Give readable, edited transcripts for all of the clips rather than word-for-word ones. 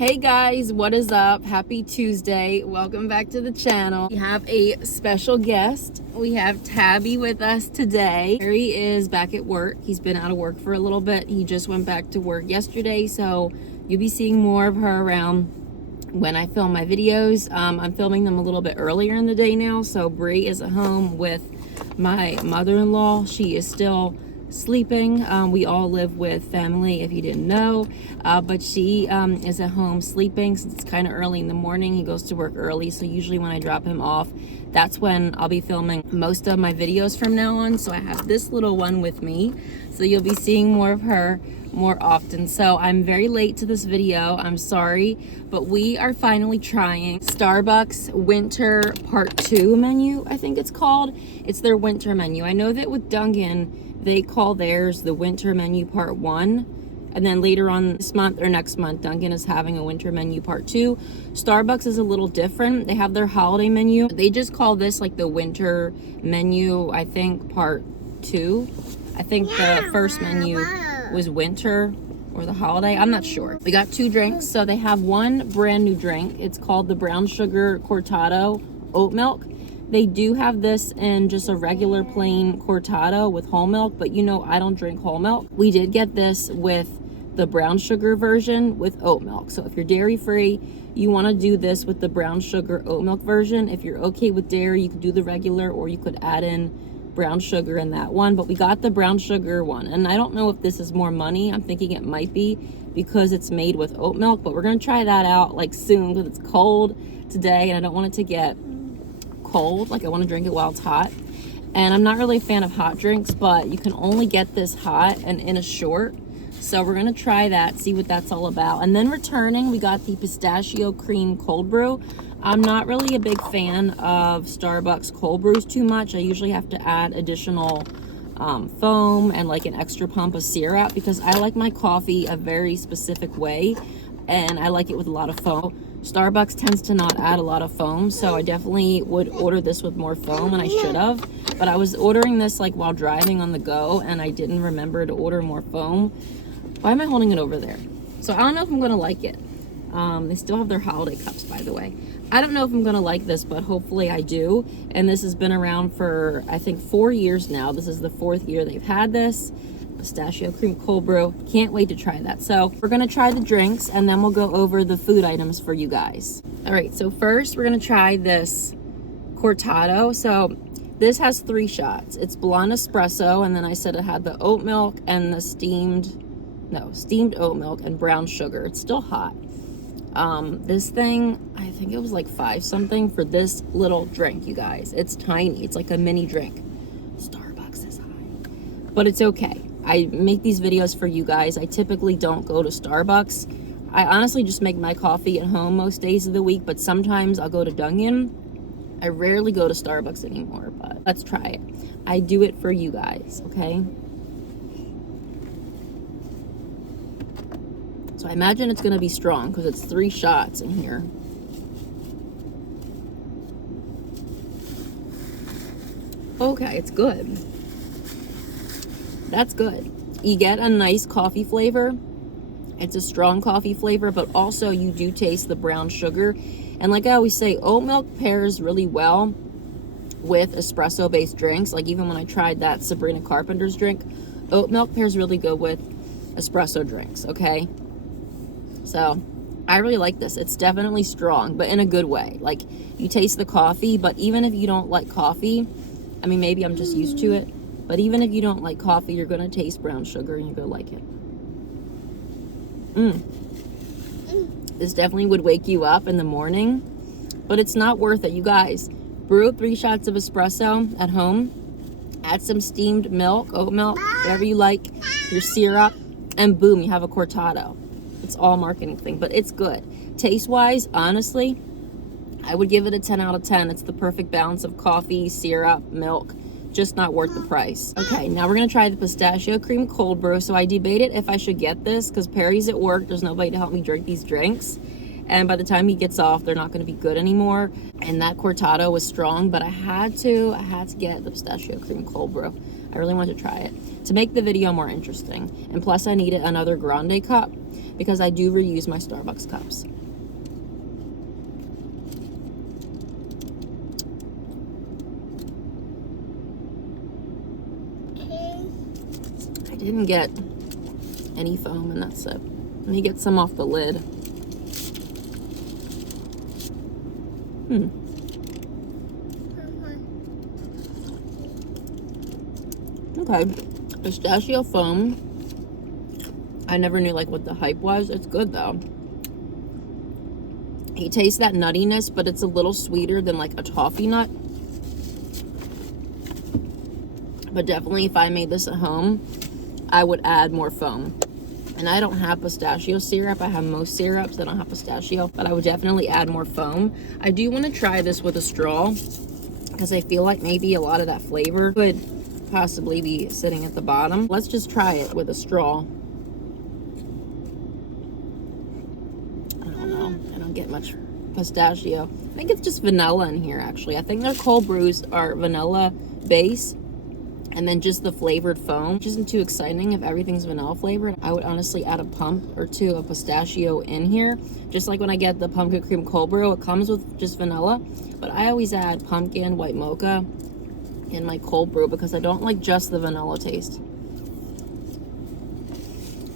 Hey guys, what is up? Happy Tuesday. Welcome back to the channel. We have a special guest. We have Tabby with us today. Harry is back at work. He's been out of work for a little bit. He just went back to work yesterday, so you'll be seeing more of her around when I film my videos. I'm filming them a little bit earlier in the day now, so Bree is at home with my mother-in-law. She is still sleeping. We all live with family, if you didn't know, but she is at home sleeping since it's kind of early in the morning. He goes to work early, so usually when I drop him off, that's when I'll be filming most of my videos from now on. So I have this little one with me, so you'll be seeing more of her more often. So I'm very late to this video, I'm sorry, but we are finally trying Starbucks winter part 2 menu, I think it's called. It's their winter menu. I know that with Dunkin', they call theirs the winter menu part 1, and then later on this month or next month, Dunkin' is having a winter menu part 2. Starbucks is a little different. They have their holiday menu. They just call this like the winter menu, I think, part 2. I think the first menu was winter or the holiday. I'm not sure. We got 2 drinks. So they have one brand new drink. It's called the Brown Sugar Cortado Oat Milk. They do have this in just a regular plain cortado with whole milk, but you know I don't drink whole milk. We did get this with the brown sugar version with oat milk. So if you're dairy free, you want to do this with the brown sugar oat milk version. If you're okay with dairy, you could do the regular, or you could add in brown sugar in that one. But we got the brown sugar one, and I don't know if this is more money. I'm thinking it might be because it's made with oat milk, but we're gonna try that out like soon because it's cold today and I don't want it to get cold. Like I want to drink it while it's hot, and I'm not really a fan of hot drinks, but you can only get this hot and in a short, so we're gonna try that, see what that's all about. And then returning, we got the Pistachio Cream cold brew. I'm not really a big fan of Starbucks cold brews too much. I usually have to add additional foam and like an extra pump of syrup because I like my coffee a very specific way, and I like it with a lot of foam. Starbucks tends to not add a lot of foam, so I definitely would order this with more foam, and I should have. But I was ordering this like while driving on the go, and I didn't remember to order more foam. Why am I holding it over there? So I don't know if I'm gonna like it. They still have their holiday cups, by the way. I don't know if I'm gonna like this, but hopefully I do. And this has been around for, I think, 4 years now. This is the 4th year they've had this. Pistachio Cream cold brew. Can't wait to try that. So we're gonna try the drinks, and then we'll go over the food items for you guys. All right, so first we're gonna try this cortado. So this has 3 shots. It's blonde espresso, and then I said it had the oat milk and the steamed oat milk and brown sugar. It's still hot. This thing, I think it was like 5 something for this little drink, you guys. It's tiny. It's like a mini drink. Starbucks is high, but it's okay. I make these videos for you guys. I typically don't go to Starbucks. I honestly just make my coffee at home most days of the week, but sometimes I'll go to Dunkin'. I rarely go to Starbucks anymore, but let's try it. I do it for you guys, okay? So I imagine it's gonna be strong because it's 3 shots in here. Okay, it's good. That's good. You get a nice coffee flavor. It's a strong coffee flavor, but also you do taste the brown sugar. And like I always say, oat milk pairs really well with espresso based drinks. Like even when I tried that Sabrina Carpenter's drink, oat milk pairs really good with espresso drinks, okay? So I really like this. It's definitely strong, but in a good way. Like you taste the coffee, but even if you don't like coffee, I mean, maybe I'm just used to it, but even if you don't like coffee, you're gonna taste brown sugar and you're gonna like it. This definitely would wake you up in the morning, but it's not worth it, you guys. Brew 3 shots of espresso at home, add some steamed milk, oat milk, whatever you like, your syrup, and boom, you have a cortado. It's all marketing thing, but it's good. Taste wise, honestly, I would give it a 10 out of 10. It's the perfect balance of coffee, syrup, milk. Just not worth the price. Okay, now we're gonna try the Pistachio Cream cold brew. So I debated if I should get this because Perry's at work. There's nobody to help me drink these drinks, and by the time he gets off, they're not gonna be good anymore. And that cortado was strong, but I had to get the Pistachio Cream cold brew. I really wanted to try it to make the video more interesting, and plus I needed another grande cup because I do reuse my Starbucks cups. I didn't get any foam in that sip. Let me get some off the lid. Okay, pistachio foam. I never knew like what the hype was. It's good though. You taste that nuttiness, but it's a little sweeter than like a toffee nut. But definitely if I made this at home, I would add more foam. And I don't have pistachio syrup. I have most syrups. I don't have pistachio, but I would definitely add more foam. I do want to try this with a straw because I feel like maybe a lot of that flavor could possibly be sitting at the bottom. Let's just try it with a straw. I don't know. I don't get much pistachio. I think it's just vanilla in here, actually. I think their cold brews are vanilla base and then just the flavored foam, which isn't too exciting if everything's vanilla flavored. I would honestly add a pump or two of pistachio in here. Just like when I get the pumpkin cream cold brew, it comes with just vanilla. But I always add pumpkin, white mocha in my cold brew because I don't like just the vanilla taste.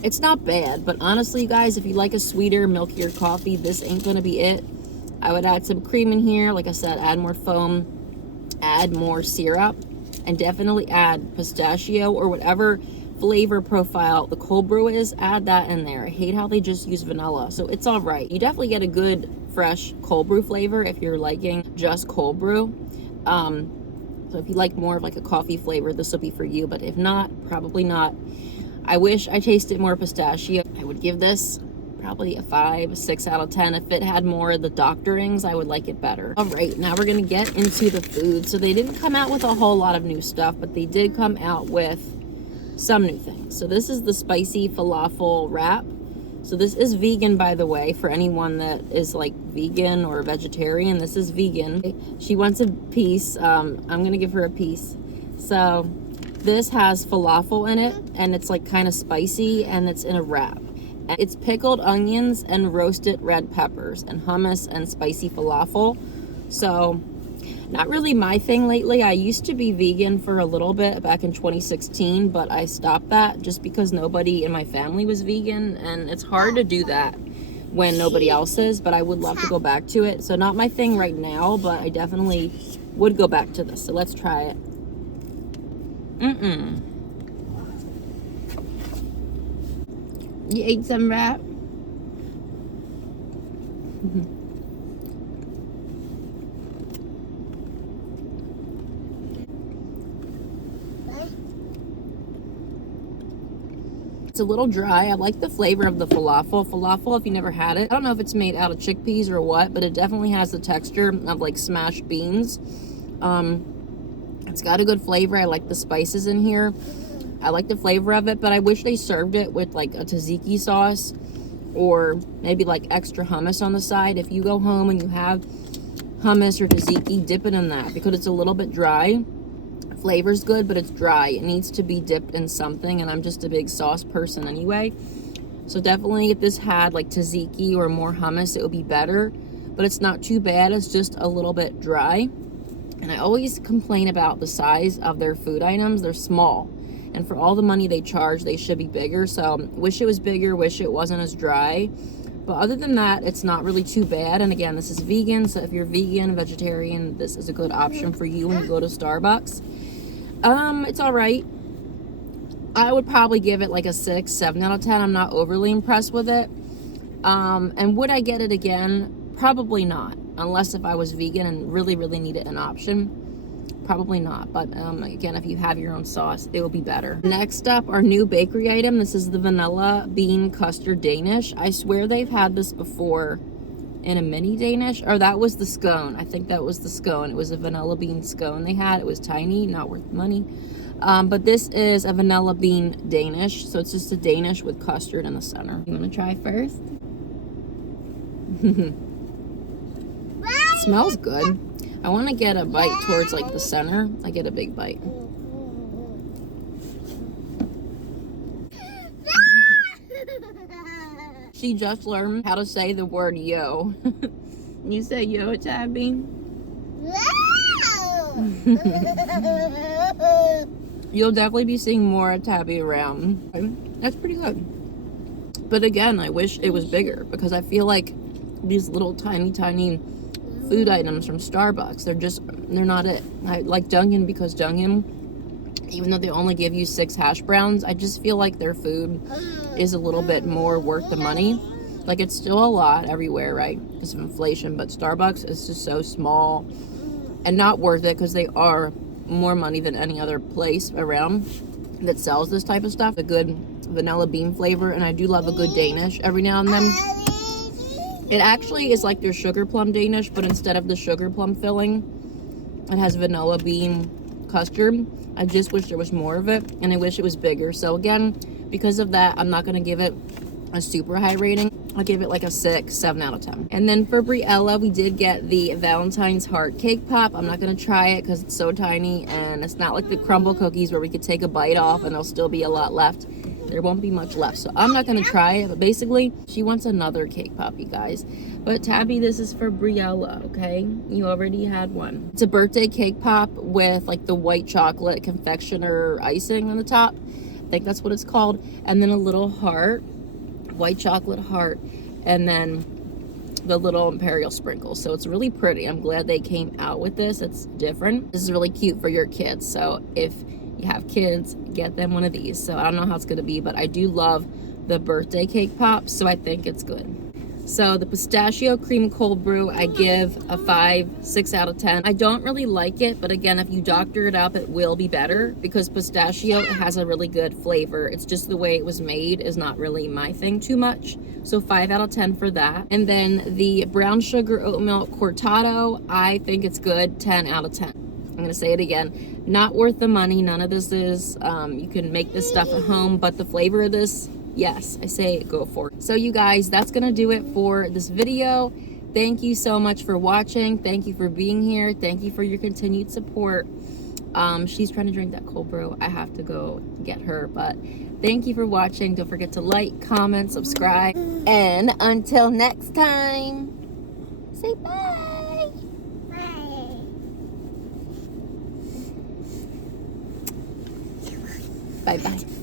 It's not bad, but honestly, you guys, if you like a sweeter, milkier coffee, this ain't gonna be it. I would add some cream in here. Like I said, add more foam, add more syrup, and definitely add pistachio or whatever flavor profile the cold brew is. Add that in there. I hate how they just use vanilla, so it's all right. You definitely get a good, fresh cold brew flavor if you're liking just cold brew. So if you like more of like a coffee flavor, this will be for you, but if not, probably not. I wish I tasted more pistachio. I would give this probably a 5, 6 out of 10. If it had more of the doctorings, I would like it better. All right, now we're gonna get into the food. So they didn't come out with a whole lot of new stuff, but they did come out with some new things. So this is the spicy falafel wrap. So this is vegan, by the way, for anyone that is like vegan or vegetarian. This is vegan. She wants a piece. I'm gonna give her a piece. So this has falafel in it, and it's like kind of spicy, and it's in a wrap. It's pickled onions and roasted red peppers and hummus and spicy falafel. So not really my thing lately. I used to be vegan for a little bit back in 2016, but I stopped that just because nobody in my family was vegan, and it's hard to do that when nobody else is, but I would love to go back to it. So not my thing right now, but I definitely would go back to this. So let's try it. You ate some wrap? It's a little dry. I like the flavor of the falafel. Falafel, if you never had it, I don't know if it's made out of chickpeas or what, but it definitely has the texture of like smashed beans. It's got a good flavor. I like the spices in here. I like the flavor of it, but I wish they served it with like a tzatziki sauce or maybe like extra hummus on the side. If you go home and you have hummus or tzatziki, dip it in that because it's a little bit dry. Flavor's good, but it's dry. It needs to be dipped in something, and I'm just a big sauce person anyway. So definitely if this had like tzatziki or more hummus, it would be better, but it's not too bad. It's just a little bit dry. And I always complain about the size of their food items. They're small. And for all the money they charge, they should be bigger. So wish it was bigger, wish it wasn't as dry. But other than that, it's not really too bad. And again, this is vegan. So if you're vegan, vegetarian, this is a good option for you when you go to Starbucks. It's all right. I would probably give it like a 6, 7 out of 10. I'm not overly impressed with it. And would I get it again? Probably not. Unless if I was vegan and really, really needed an option. Probably not, but again, if you have your own sauce, it will be better. Next up, our new bakery item. This is the vanilla bean custard Danish. I swear they've had this before in a mini Danish, or that was the scone. I think that was the scone. It was a vanilla bean scone they had. It was tiny, not worth money. But this is a vanilla bean Danish, so it's just a Danish with custard in the center. You want to try first? It smells good. I want to get a bite towards like the center. I get a big bite. She just learned how to say the word yo. You say yo, Tabby? You'll definitely be seeing more of Tabby around. That's pretty good. But again, I wish it was bigger because I feel like these little tiny food items from Starbucks, they're not it. I like Dunkin' because Dunkin', even though they only give you 6 hash browns, I just feel like their food is a little bit more worth the money. Like, it's still a lot everywhere, right, because of inflation, but Starbucks is just so small and not worth it because they are more money than any other place around that sells this type of stuff. A good vanilla bean flavor, and I do love a good Danish every now and then. It actually is like their sugar plum Danish, but instead of the sugar plum filling, it has vanilla bean custard. I just wish there was more of it, and I wish it was bigger. So again, because of that, I'm not going to give it a super high rating. I'll give it like a 7 out of 10. And then for Briella, we did get the Valentine's heart cake pop. I'm not going to try it because it's so tiny, and it's not like the crumble cookies where we could take a bite off and there'll still be a lot left. There won't be much left, so I'm not going to try it. But basically, she wants another cake pop, you guys. But Tabby, this is for Briella, okay? You already had one. It's a birthday cake pop with like the white chocolate confectioner icing on the top. I think that's what it's called. And then a little heart, white chocolate heart, and then the little imperial sprinkles. So it's really pretty. I'm glad they came out with this. It's different. This is really cute for your kids. So if you have kids, get them one of these. So I don't know how it's going to be, but I do love the birthday cake pop, so I think it's good. So the Pistachio Cream Cold Brew, I give a 6 out of 10. I don't really like it, but again, if you doctor it up, it will be better because pistachio has a really good flavor. It's just the way it was made is not really my thing too much. So 5 out of 10 for that. And then the brown sugar Oatmilk Cortado, I think it's good, 10 out of 10. I'm going to say it again. Not worth the money. None of this is. You can make this stuff at home, but the flavor of this, yes, I say go for it. So you guys, that's going to do it for this video. Thank you so much for watching. Thank you for being here. Thank you for your continued support. She's trying to drink that cold brew. I have to go get her, but thank you for watching. Don't forget to like, comment, subscribe, and until next time, say bye. Bye-bye.